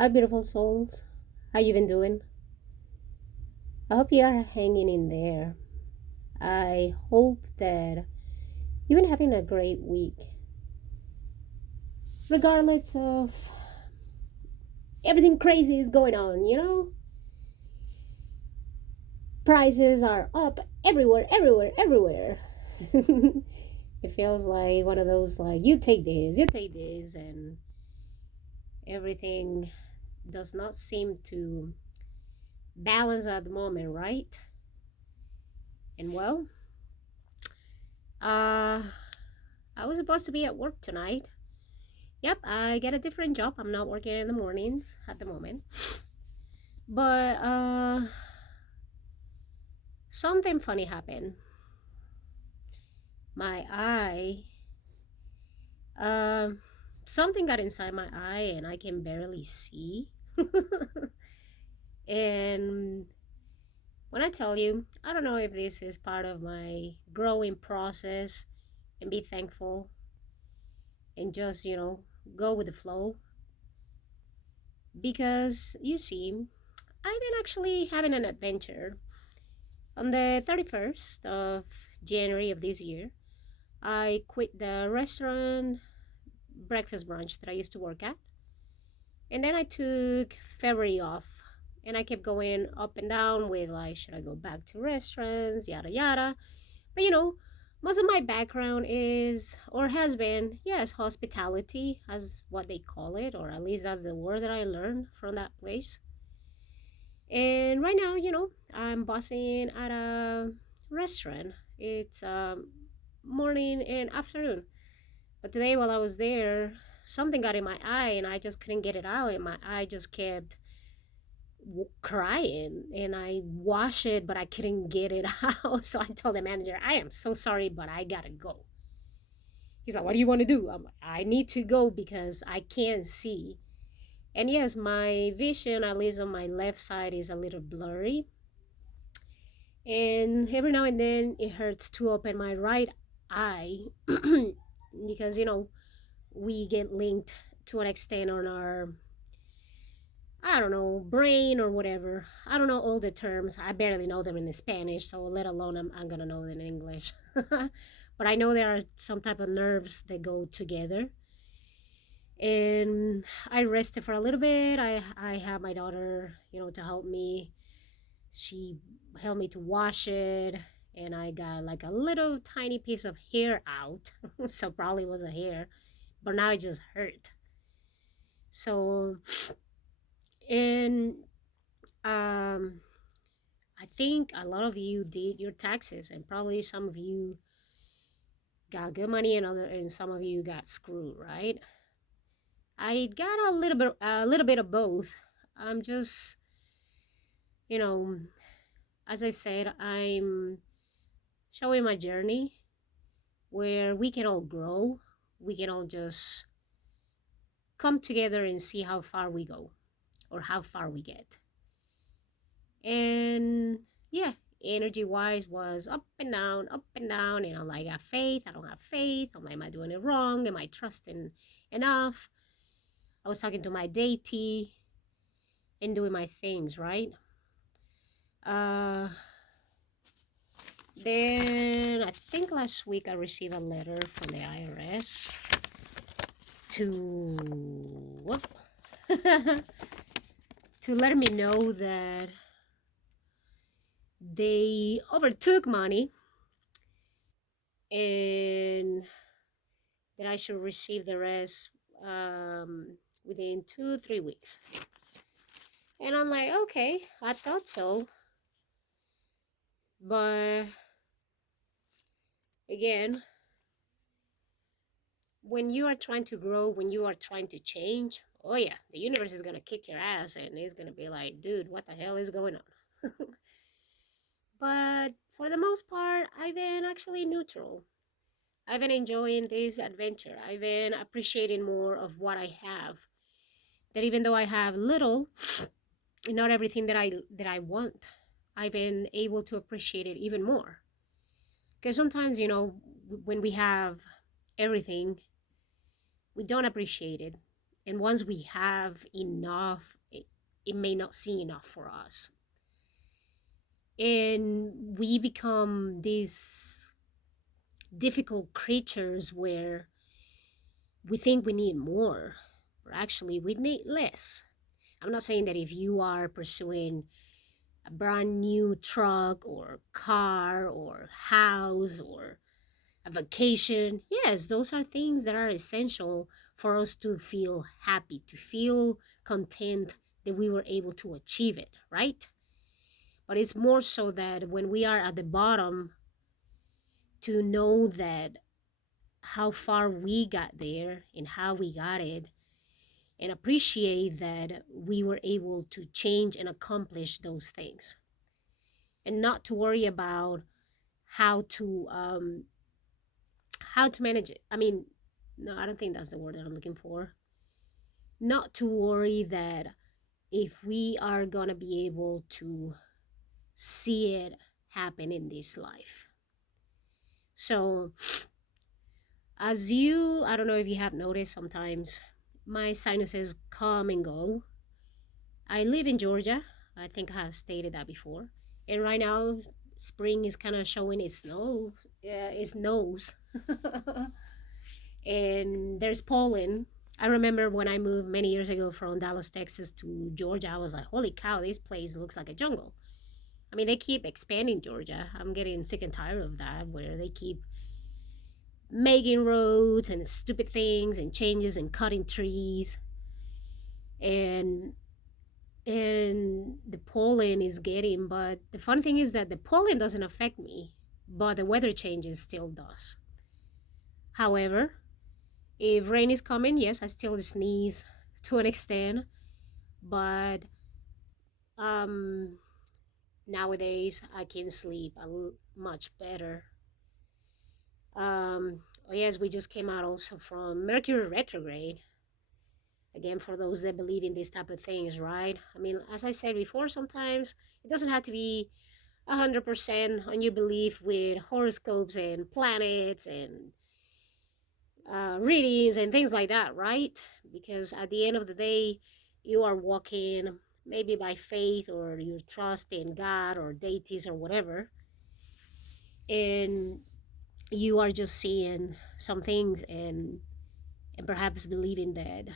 Hi, beautiful souls. How you been doing? I hope you are hanging in there. I hope that you've been having a great week, regardless of everything crazy is going on. Prices are up everywhere, everywhere, everywhere. It feels like one of those like you take this, and everything does not seem to balance at the moment, right? And well, uh, I was supposed to be at work tonight. Yep, I get a different job. I'm not working in the mornings at the moment. But something funny happened. My eye, uh, something got inside my eye and I can barely see. And when I tell you, I don't know if this is part of my growing process and be thankful and just, go with the flow. Because you see, I've been actually having an adventure. On the 31st of January of this year, I quit the restaurant breakfast brunch that I used to work at. And then I took February off. And I kept going up and down with like, should I go back to restaurants, yada yada. But most of my background is or has been, yes, hospitality, as what they call it, or at least that's the word that I learned from that place. And right now, I'm bossing at a restaurant. It's morning and afternoon. But today, while I was there, something got in my eye and I just couldn't get it out. And my eye just kept crying. And I washed it, but I couldn't get it out. So I told the manager, I am so sorry, but I gotta go. He's like, what do you want to do? I'm like, I need to go because I can't see. And yes, my vision, at least on my left side, is a little blurry. And every now and then it hurts to open my right eye because, we get linked to an extent on our, I don't know, brain or whatever. I don't know all the terms. I barely know them in Spanish, so let alone I'm going to know them in English. But I know there are some type of nerves that go together. And I rested for a little bit. I had my daughter, to help me. She helped me to wash it, and I got like a little tiny piece of hair out. So probably was a hair, but now it just hurt. So, and um I think a lot of you did your taxes, and probably some of you got good money and some of you got screwed, right? I got a little bit of both. I'm just, you know, as I said, I'm showing my journey where we can all grow. We can all just come together and see how far we go or how far we get. And yeah, energy wise was up and down, up and down. And I'm like, I have faith, I don't have faith. I'm like, am I doing it wrong? Am I trusting enough? I was talking to my deity and doing my things, right? Uh, then I think last week I received a letter from the IRS to what? To let me know that they overtook money and that I should receive the rest within 2-3 weeks. And I'm like, okay, I thought so. But again, when you are trying to grow, when you are trying to change, oh yeah, the universe is going to kick your ass and it's going to be like, dude, what the hell is going on? But for the most part, I've been actually neutral. I've been enjoying this adventure. I've been appreciating more of what I have. That even though I have little, not everything that I want, I've been able to appreciate it even more. Because sometimes, when we have everything, we don't appreciate it. And once we have enough, it may not seem enough for us. And we become these difficult creatures where we think we need more, but actually we need less. I'm not saying that if you are pursuing a brand new truck or car or house or a vacation, yes, those are things that are essential for us to feel happy, to feel content that we were able to achieve it, right? But it's more so that when we are at the bottom, to know that how far we got there and how we got it, and appreciate that we were able to change and accomplish those things, and not to worry about how to um how to manage it. I mean, no, I don't think that's the word that I'm looking for. Not to worry that if we are gonna be able to see it happen in this life. So I don't know if you have noticed, sometimes my sinuses come and go. I live in Georgia. I think I have stated that before. And right now, spring is kind of showing its snow, its nose. And there's pollen. I remember when I moved many years ago from Dallas, Texas to Georgia, I was like, holy cow, this place looks like a jungle. I mean, they keep expanding Georgia. I'm getting sick and tired of that, where they keep making roads and stupid things and changes and cutting trees. And the pollen is getting, but the fun thing is that the pollen doesn't affect me, but the weather changes still does. However, if rain is coming, yes, I still sneeze to an extent, but um nowadays I can sleep much better. Oh yes, we just came out also from Mercury retrograde. Again, for those that believe in these type of things, right? I mean, as I said before, sometimes it doesn't have to be 100% on your belief with horoscopes and planets and readings and things like that, right? Because at the end of the day, you are walking maybe by faith or your trust in God or deities or whatever, and you are just seeing some things and perhaps believing that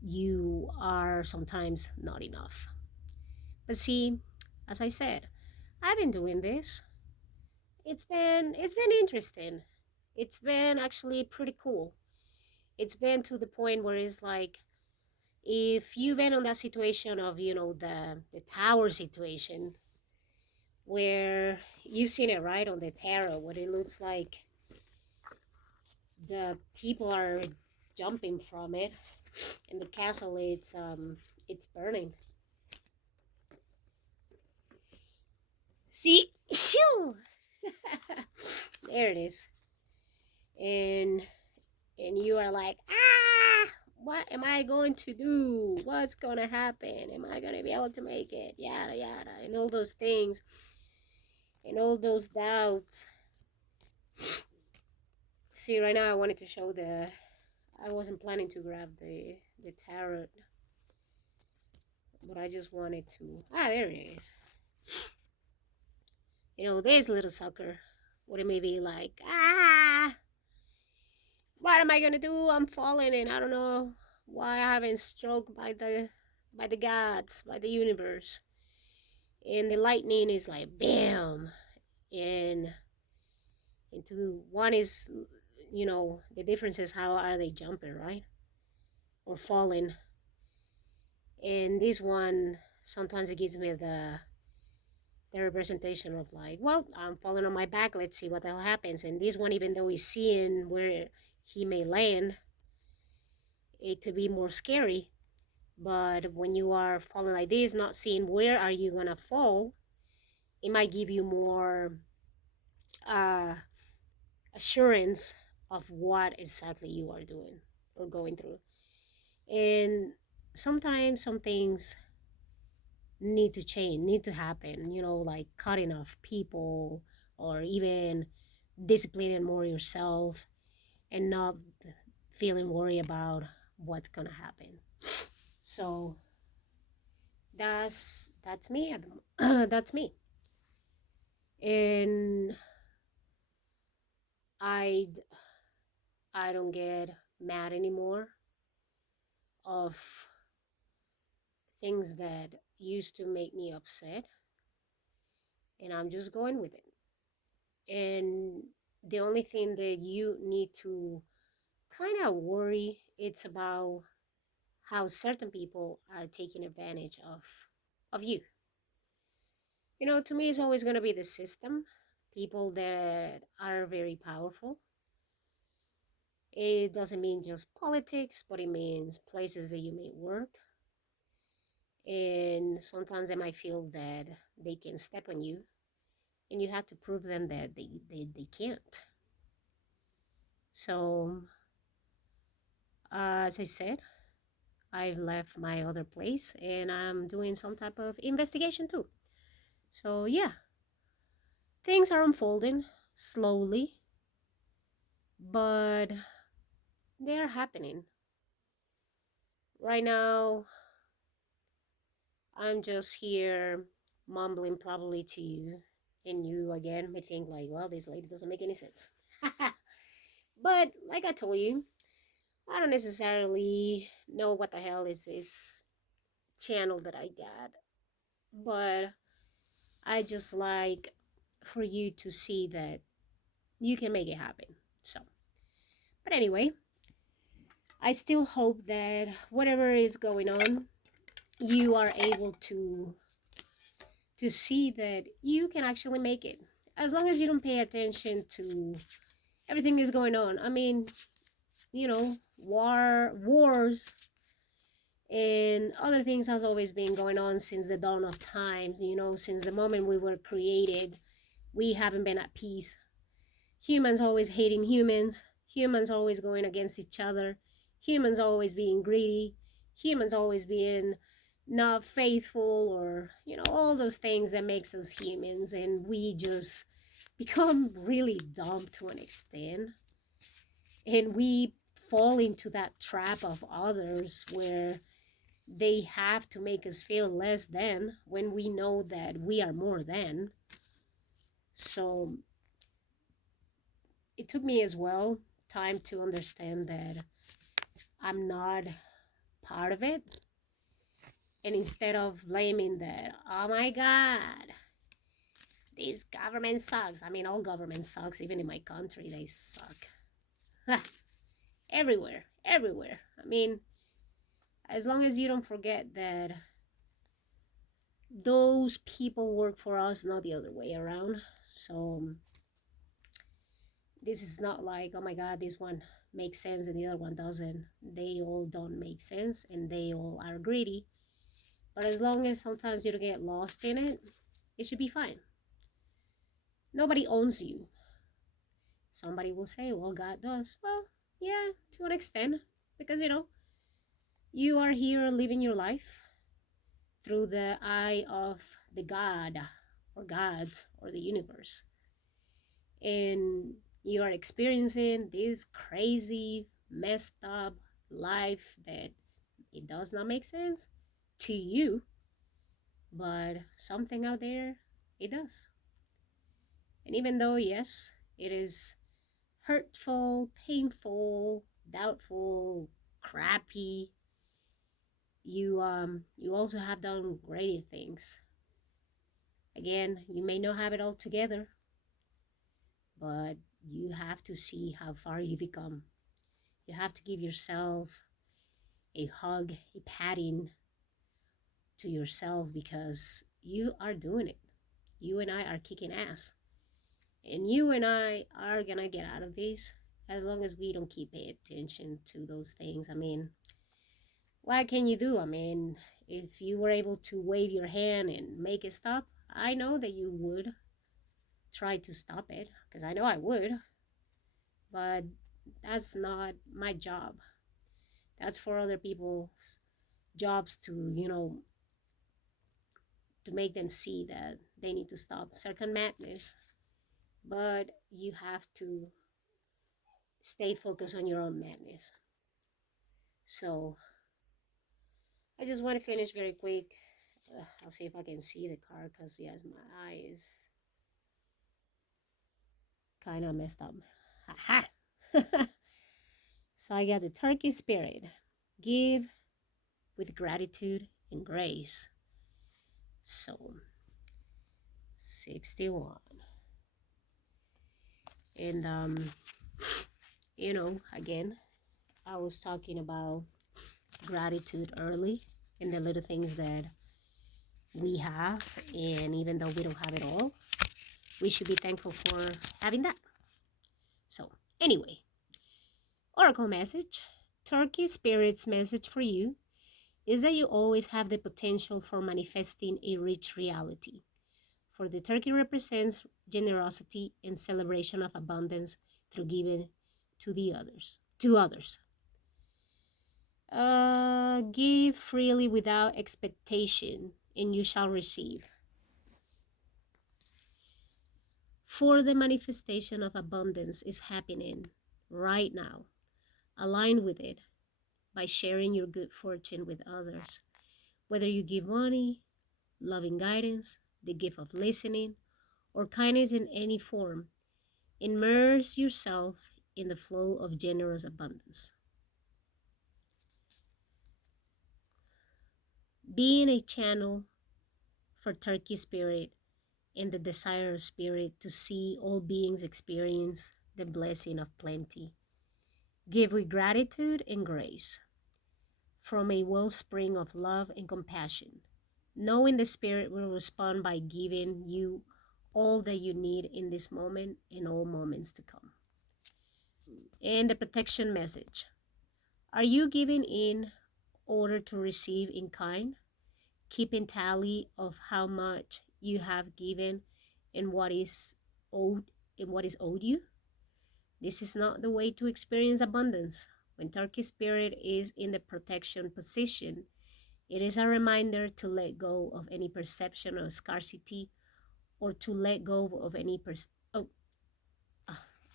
you are sometimes not enough. But see, as I said, I've been doing this. It's been interesting. It's been actually pretty cool. It's been to the point where it's like, if you've been on that situation of, the tower situation, where you've seen it right on the tarot, what it looks like the people are jumping from it, and the castle, it's burning. See, shoo. There it is. And and you are like, what am I going to do? What's gonna happen? Am I gonna be able to make it? Yada yada, and all those things, and all those doubts. See, right now I wanted to show I wasn't planning to grab the tarot, but I just wanted to. There it is. This little sucker would it maybe like, what am I gonna do? I'm falling, and I don't know why I haven't struck by the gods, by the universe. And the lightning is like bam, and into one is, the difference is how are they jumping, right? Or falling. And this one, sometimes it gives me the representation of like, well, I'm falling on my back, let's see what the hell happens. And this one, even though he's seeing where he may land, it could be more scary. But when you are falling like this, not seeing where are you gonna fall, it might give you more uh, assurance of what exactly you are doing or going through. And sometimes some things need to change, need to happen, like cutting off people, or even disciplining more yourself, and not feeling worried about what's gonna happen. So that's me at that's me. And I I don't get mad anymore of things that used to make me upset, and I'm just going with it. And the only thing that you need to kind of worry it's about how certain people are taking advantage of you. You know, to me it's always going to be the system, people that are very powerful. It doesn't mean just politics, but it means places that you may work. And sometimes they might feel that they can step on you, and you have to prove them that they can't. So, as I said, I've left my other place and I'm doing some type of investigation too. So, yeah, things are unfolding slowly, but they're happening. Right now, I'm just here mumbling probably to you, and you again may think like, well, this lady doesn't make any sense. But like I told you, I don't necessarily know what the hell is this channel that I got, but I just like for you to see that you can make it happen. So, but anyway, I still hope that whatever is going on, you are able to see that you can actually make it. As long as you don't pay attention to everything that's going on. I mean, you know, wars and other things has always been going on since the dawn of times, you know, since the moment we were created. We haven't been at peace. Humans always hating humans, humans always going against each other, humans always being greedy, humans always being not faithful, or you know, all those things that makes us humans, and we just become really dumb to an extent, and we fall into that trap of others where they have to make us feel less than when we know that we are more than. So it took me as well time to understand that I'm not part of it. And instead of blaming that, oh my God, this government sucks. I mean, all government sucks. Even in my country, they suck. Everywhere, everywhere. I mean, as long as you don't forget that those people work for us, not the other way around. So this is not like, oh my God, this one makes sense and the other one doesn't. They all don't make sense and they all are greedy. But as long as sometimes you don't get lost in it, it should be fine. Nobody owns you. Somebody will say, well, God does. Well, yeah, to an extent. Because, you know, you are here living your life through the eye of the God or gods or the universe. And you are experiencing this crazy, messed up life that it does not make sense to you, but something out there, it does. And even though, yes, it is hurtful, painful, doubtful, crappy, you also have done great things. Again, you may not have it all together, but you have to see how far you've become. You have to give yourself a hug, a patting to yourself, because you are doing it. You and I are kicking ass. And you and I are gonna get out of this as long as we don't keep paying attention to those things. I mean, what can you do? I mean, if you were able to wave your hand and make it stop, I know that you would try to stop it, because I know I would, but that's not my job. That's for other people's jobs to, you know, to make them see that they need to stop certain madness. But you have to stay focused on your own madness. So I just want to finish very quick. I'll see if I can see the card because, yes, my eye is kind of messed up. Ha ha! So I got the turkey spirit. Give with gratitude and grace. So 61. And again, I was talking about gratitude early and the little things that we have, and even though we don't have it all, we should be thankful for having that. So anyway, oracle message. Turkey spirit's message for you is that you always have the potential for manifesting a rich reality. For the turkey represents generosity and celebration of abundance through giving to others. Give freely without expectation, and you shall receive. For the manifestation of abundance is happening right now. Align with it by sharing your good fortune with others. Whether you give money, loving guidance, the gift of listening, or kindness in any form, immerse yourself in the flow of generous abundance. Being a channel for turkey spirit and the desire of spirit to see all beings experience the blessing of plenty. Give with gratitude and grace from a wellspring of love and compassion, knowing the spirit will respond by giving you all that you need in this moment and all moments to come. And the protection message. Are you giving in order to receive in kind? Keeping tally of how much you have given and what is owed you? This is not the way to experience abundance. When turkey spirit is in the protection position, it is a reminder to let go of any perception of scarcity or to let go of any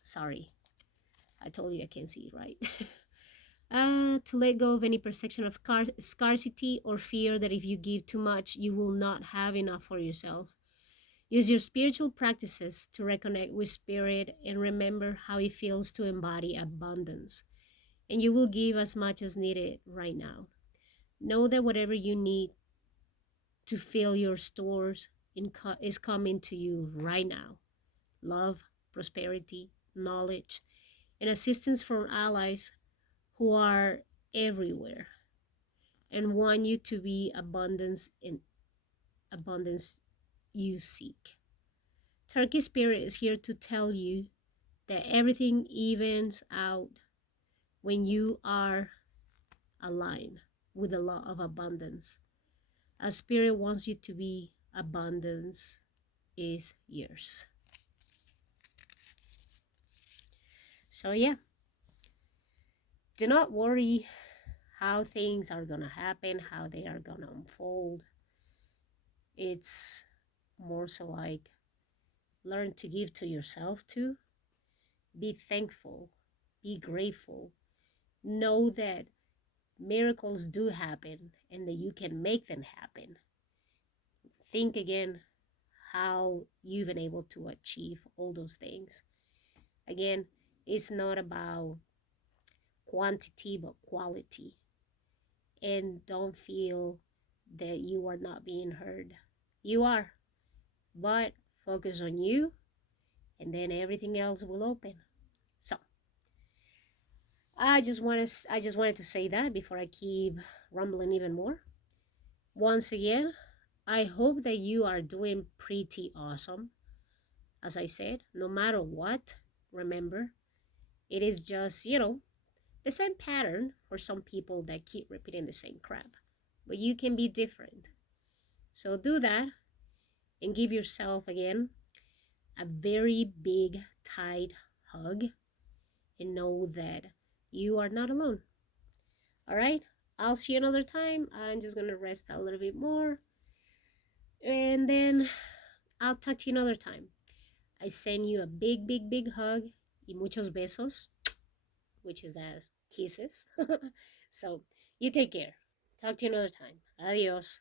sorry. I told you I can't see, right? To let go of any perception of scarcity or fear that if you give too much, you will not have enough for yourself. Use your spiritual practices to reconnect with spirit and remember how it feels to embody abundance. And you will give as much as needed right now. Know that whatever you need to fill your stores is coming to you right now. Love, prosperity, knowledge, and assistance from allies who are everywhere and want you to be abundance you seek. Turkey Spirit is here to tell you that everything evens out when you are aligned with the law of abundance. A spirit wants you to be, abundance is yours. So yeah, do not worry how things are gonna happen, how they are gonna unfold. It's more so like learn to give to yourself too. Be thankful, be grateful. Know that miracles do happen and that you can make them happen. Think again how you've been able to achieve all those things. Again, it's not about quantity but quality. And don't feel that you are not being heard. You are, but focus on you and then everything else will open. So I just wanted to say that before I keep rumbling even more. Once again, I hope that you are doing pretty awesome. As I said, no matter what, remember, it is just, the same pattern for some people that keep repeating the same crap. But you can be different. So do that and give yourself, again, a very big, tight hug and know that you are not alone. All right? I'll see you another time. I'm just going to rest a little bit more. And then I'll talk to you another time. I send you a big, big, big hug y muchos besos, which is that kisses. So you take care. Talk to you another time. Adios.